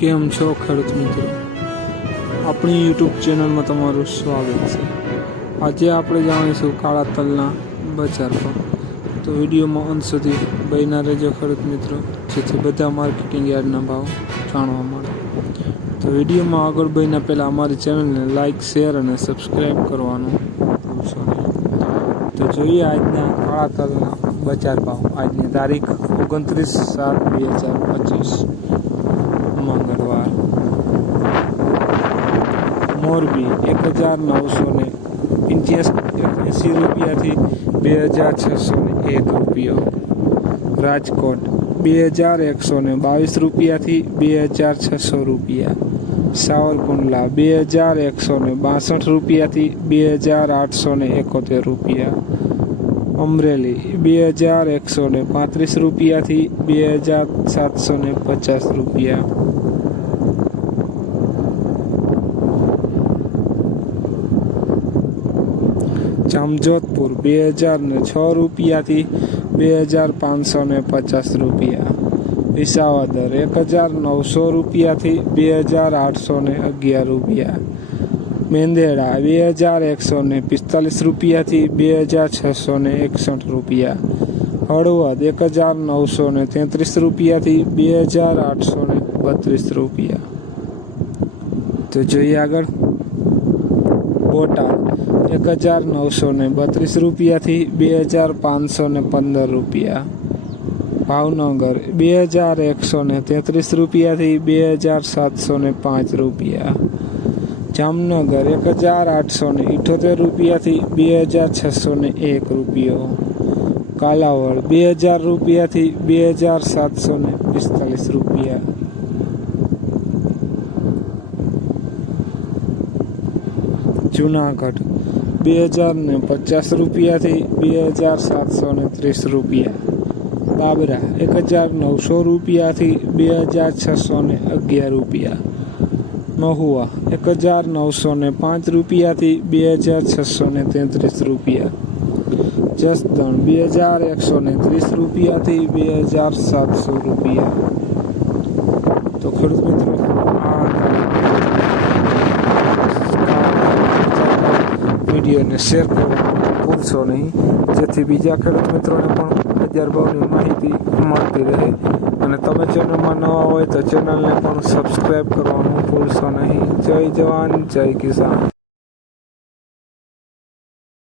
કેમ છો ખેડૂત મિત્રો? આપણી યુટ્યુબ ચેનલમાં તમારું સ્વાગત છે. આજે આપણે જાણીશું કાળા તલના બજાર ભાવ. તો વિડીયોમાં અંત સુધી બન્યા રહેજો ખેડૂત મિત્રો, જેથી બધા માર્કેટિંગ યાર્ડના ભાવ જાણવા મળે. તો વિડીયોમાં આગળ બન્યા પહેલાં અમારી ચેનલને લાઇક શેર અને સબસ્ક્રાઈબ કરવાનું ભૂલશો નહીં. તો જોઈએ આજના કાળા તલના બજાર ભાવ. આજની તારીખ ઓગણત્રીસ સાત બે હજાર પચીસ. મંગળવાર. મોરબી એક હજાર નવસો ને એંસી રૂપિયાથી બે હજાર છસો ને એક રૂપિયો. રાજકોટ બે હજાર એકસો ને બાવીસ રૂપિયાથી બે હજાર છસો રૂપિયા. સાવરકુંડલા બે હજાર એકસો ને બાસઠ રૂપિયાથી બે હજાર આઠસો ને એકોતેર રૂપિયા. અમરેલી, બે હજાર એકસો ને પાંત્રીસ રૂપિયાથી બે હજાર સાતસો ને પચાસ રૂપિયા. જામજોધપુર, બે હજાર ને છ રૂપિયાથી બે હજાર પાંચસો ને પચાસ રૂપિયા. વિસાવદર, એક હજાર નવસો રૂપિયાથી બે હજાર આઠસો ને અગિયાર રૂપિયા. મેંદેડા બે હજાર એકસો ને પિસ્તાલીસ રૂપિયાથી બે હજાર છસો ને એકસઠ રૂપિયા. હળવદ એક હજાર નવસો ને તેત્રીસ રૂપિયાથી બે હજાર આઠસો ને બત્રીસ રૂપિયા. તો જોઈએ આગળ. બોટાદ એક હજાર નવસો ને બત્રીસ રૂપિયાથી બે હજાર પાંચસો ને પંદર રૂપિયા. ભાવનગર બે હજાર એકસો ને તેત્રીસ રૂપિયાથી બે હજાર સાતસો ને પાંચ રૂપિયા. જામનગર એક હજાર આઠસો ને ઇઠોતેર રૂપિયાથી બે હજાર છસો ને એક રૂપિયો. કાલાવડ બે હજાર રૂપિયાથી બે હજાર સાતસો ને પિસ્તાલીસ રૂપિયા. જુનાગઢ બે હજાર ને પચાસ રૂપિયાથી બે હજાર સાતસો ને ત્રીસ રૂપિયા. બાબરા એક હજાર નવસો રૂપિયાથી બે હજાર છસો ને અગિયાર રૂપિયા. મહુવા એક હજાર નવસો ને પાંચ રૂપિયાથી બે હજાર છસો ને તેત્રીસ રૂપિયા. જસદણ, બે હજાર એકસો ને ત્રીસ રૂપિયાથી બે હજાર સાતસો રૂપિયા. તો ખેડૂત મિત્રો વિડીયોને શેર કરવાનું ભૂલશો નહીં. જેથી બીજા ખેડૂત મિત્રોને પણ બજાર ભાવની માહિતી મળતી રહે. અને તમે ચેનલમાં નવા હોય તો ચેનલને પણ સબસ્ક્રાઈબ કરવાનું ભૂલશો નહીં. જય જવાન, જય કિસાન.